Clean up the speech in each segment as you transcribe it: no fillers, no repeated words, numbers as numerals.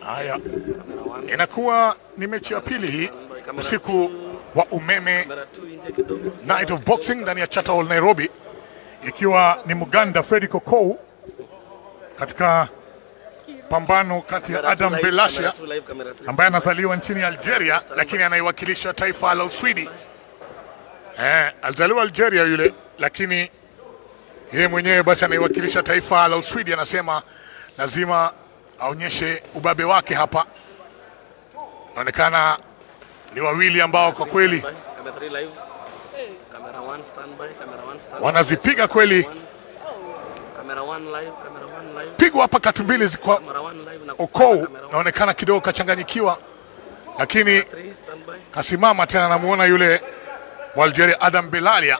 Haya, inakuwa ni mechi ya pili hii usiku wa umeme, Night of Boxing ndani ya Charter Hall Nairobi, ikiwa ni Muganda Fredrick Okou katika pambano kati ya Adam Belashia ambaye anazaliwa nchini Algeria lakini anaiwakilisha taifa la Uswidi. Alizaliwa Algeria yule, lakini yeye mwenyewe basi anaiwakilisha taifa la Uswidi. Anasema lazima aonyeshe ubabe wake hapa. Inaonekana ni wawili ambao kwa kweli wanazipiga kweli. Pigwa hapa kati mbili kwa Okou, naonekana kidogo kachanganyikiwa, lakini kasimama tena. Namuona yule wa Algeria Adam Belashia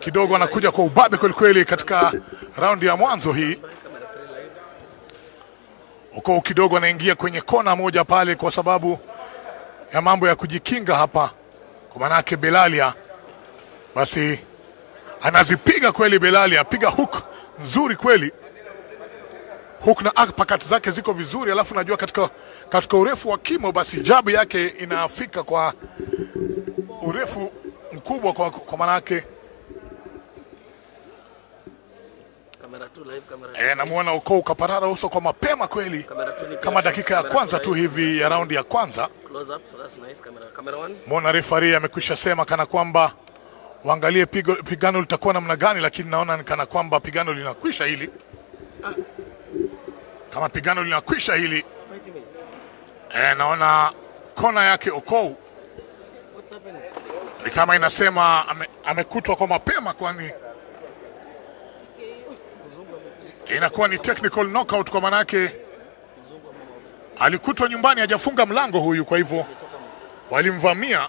kidogo anakuja kwa ubabe kweli kweli katika raundi ya mwanzo hii. Okou kidogo anaingia kwenye kona moja pale kwa sababu ya mambo ya kujikinga hapa, kwa maana yake Belashia basi anazipiga kweli. Belashia piga hook nzuri kweli, hook na uppercut zake ziko vizuri, alafu najua katika urefu wa kimo basi jabu yake inafika kwa urefu mkubwa kwa maana yake. Namuona Okou kaparara uso kwa mapema kweli, kama dakika ya kwanza tu hivi ya raundi ya kwanza. Mwana referee amekwisha sema kana kwamba waangalie pigano litakuwa namna gani, lakini naona kana kwamba pigano linakwisha hili. Kama pigano linakwisha hili, naona kona yake Okou ni kama inasema amekutwa kwa mapema, kwani inakuwa ni technical knockout, kwa maana yake alikutwa nyumbani hajafunga mlango huyu, kwa hivyo walimvamia.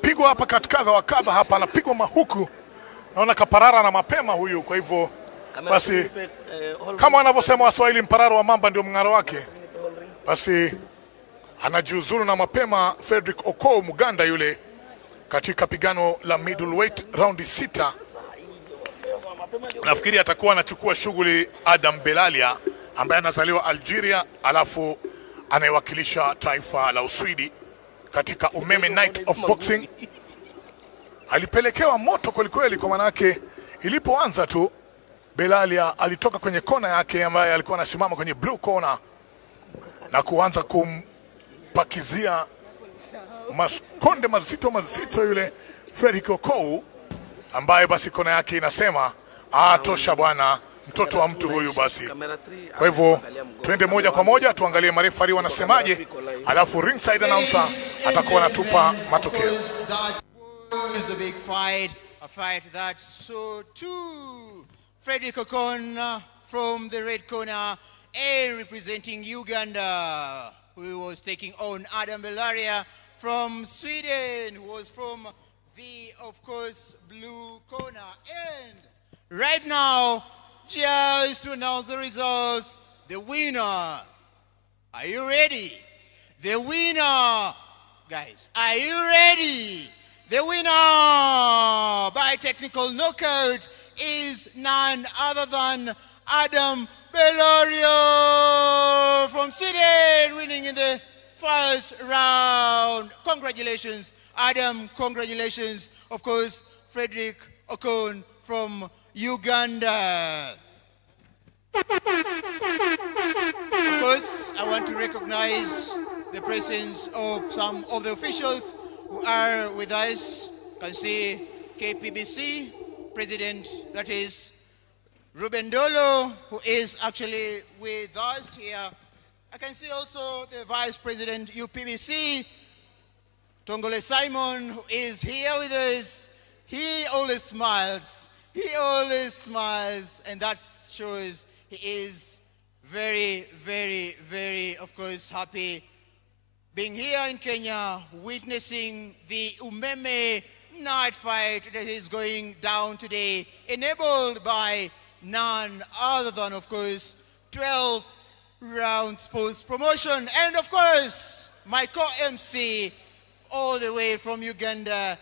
Pigwa hapa kadha wa kadha hapa, anapigwa mahuku, naona kaparara na mapema huyu. Kwa hivyo basi kama wanavyosema Waswahili, mpararo wa mamba ndio mng'aro wake, basi anajiuzuru na mapema Fredrick Okou Muganda yule katika pigano la middleweight raundi 6. Nafikiri atakuwa anachukua shughuli Adam Belashia ambaye anazaliwa Algeria alafu anayewakilisha taifa la Uswidi katika umeme Night of Boxing. Alipelekewa moto kweli kwa maana yake ilipoanza tu Belashia alitoka kwenye kona yake ambaye alikuwa anasimama kwenye blue corner na kuanza kumpakizia maskonde mazito yule Fredrick Okou, ambaye basi kona yake inasema tosha bwana, mtoto wa mtu huyu basi. Kwa hivyo twende moja kwa moja tuangalie marefari wanasemaje, alafu ringside announcer atakuwa anatupa matokeo. A big fight, a fight that saw two Fredrick Okou from the red corner and representing Uganda, who was taking on Adam Belashia from Sweden, who was from the, of course, blue corner. And right now, just to announce the results, the winner. Are you ready? The winner, guys, are you ready? The winner by technical knockout is none other than Adam Belashia from Sweden, winning in the first round. Congratulations, Adam. Congratulations, of course, Fredrick Okou from Uganda. Of course, I want to recognize the presence of some of the officials who are with us. You can see KPBC President, that is Ruben Dolo, who is actually with us here. I can see also the Vice President UPBC, Tongole Simon, who is here with us. He always smiles. He always smiles, and that shows he is very, of course, happy being here in Kenya, witnessing the Umeme night fight that is going down today, enabled by none other than, of course, 12 rounds post promotion. And of course, my co-MC all the way from Uganda.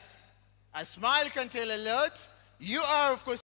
A smile can tell a lot. You are, of course,